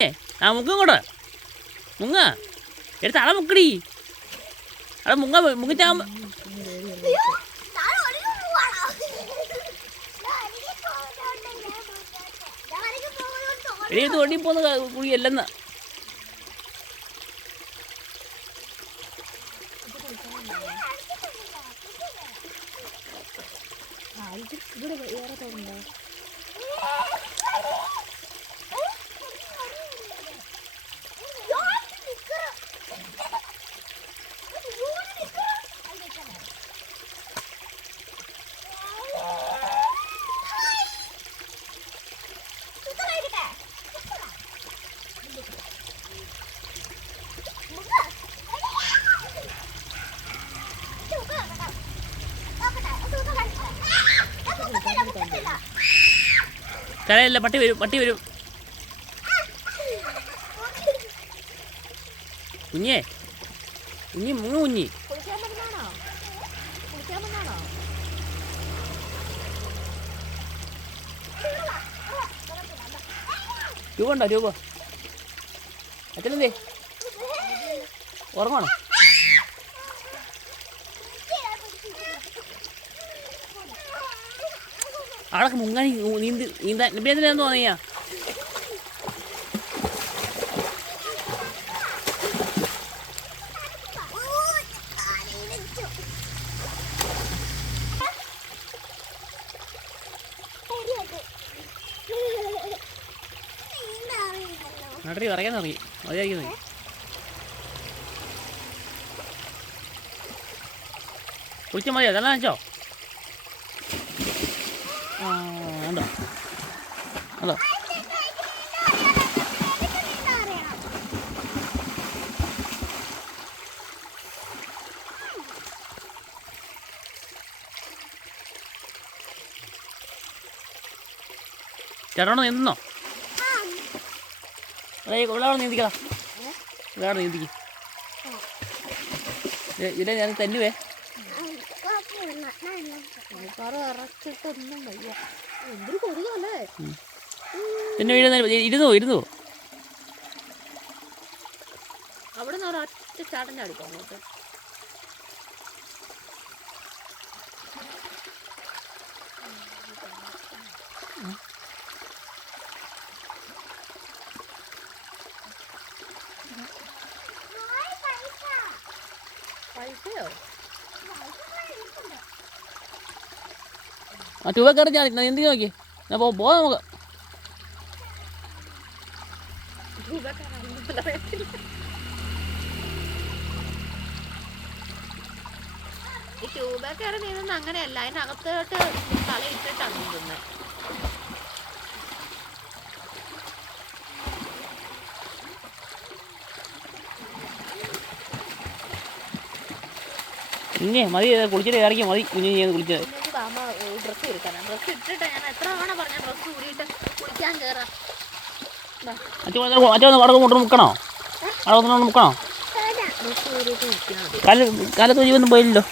ആ മുങ്ങ ഇങ്ങോട്ട് മുങ്ങ എടുത്ത് അട മുക്കടി അവിടെ മുങ്ങിച്ചാകുമ്പോ എഴുത്ത് ഒണ്ടി പോന്ന കുഴിയല്ലെന്ന് കരയല്ല പട്ടി വരും കുഞ്ഞേ കുഞ്ഞി രൂപ ഉണ്ടോ രൂപ അച്ഛനെന്തേ ഉറങ്ങണോ അവിടെ മുങ്ങാനി നീന്താൻ എന്തിനാന്ന് തോന്നിയാ നാട്ടിൽ പറയാൻ തുടങ്ങി മതിയായിരിക്കുന്നു കുളിച്ചാൽ മതിയോ തന്നെ വെച്ചോ ഉണ്ടോ ഹലോ ചേട്ടനോ നിന്നോ ഇവിടെ നീന്തിക്കടാ ഇവിടെ നീന്തിക്ക് ഇല്ല ഞാൻ തന്നുവേ പിന്നെ ഇരുന്നോ അവിടെ നിന്ന് ഒരൊറ്റ ചാട്ടം ചാടിക്കോ അങ്ങോട്ട് പൈസയോ ആ ട്യൂബ കയറി ചാടി എന്ത് നോക്കി ഞാൻ പോവാ നമുക്ക് ഈ ട്യൂബ കയറി നീന്തുന്ന അങ്ങനെയല്ല അതിനകത്തോട്ട് തല ഇട്ടിട്ടാണ് നീന്തുന്നത് ഇല്ലേ മതി കുളിച്ചിട്ട് ഇറക്കി മതി കുഞ്ഞു കുളിച്ചത് ഡ്രസ്സ് എടുക്കാനാണ് ഡ്രസ്സ് ഇട്ടിട്ട് ഞാൻ എത്ര തവണ പറഞ്ഞ ഡ്രസ്സ് ഊരിയിട്ട് കുളിക്കാൻ കയറാം അച്ഛൻ അവിടെ കൊണ്ട് മുക്കണോ അവിടെ മുക്കണോ ഡ്രസ്സ് ഊരിയിട്ട് കുളിക്കാൻ കാലത്ത് ജീവൊന്നും പോയില്ലല്ലോ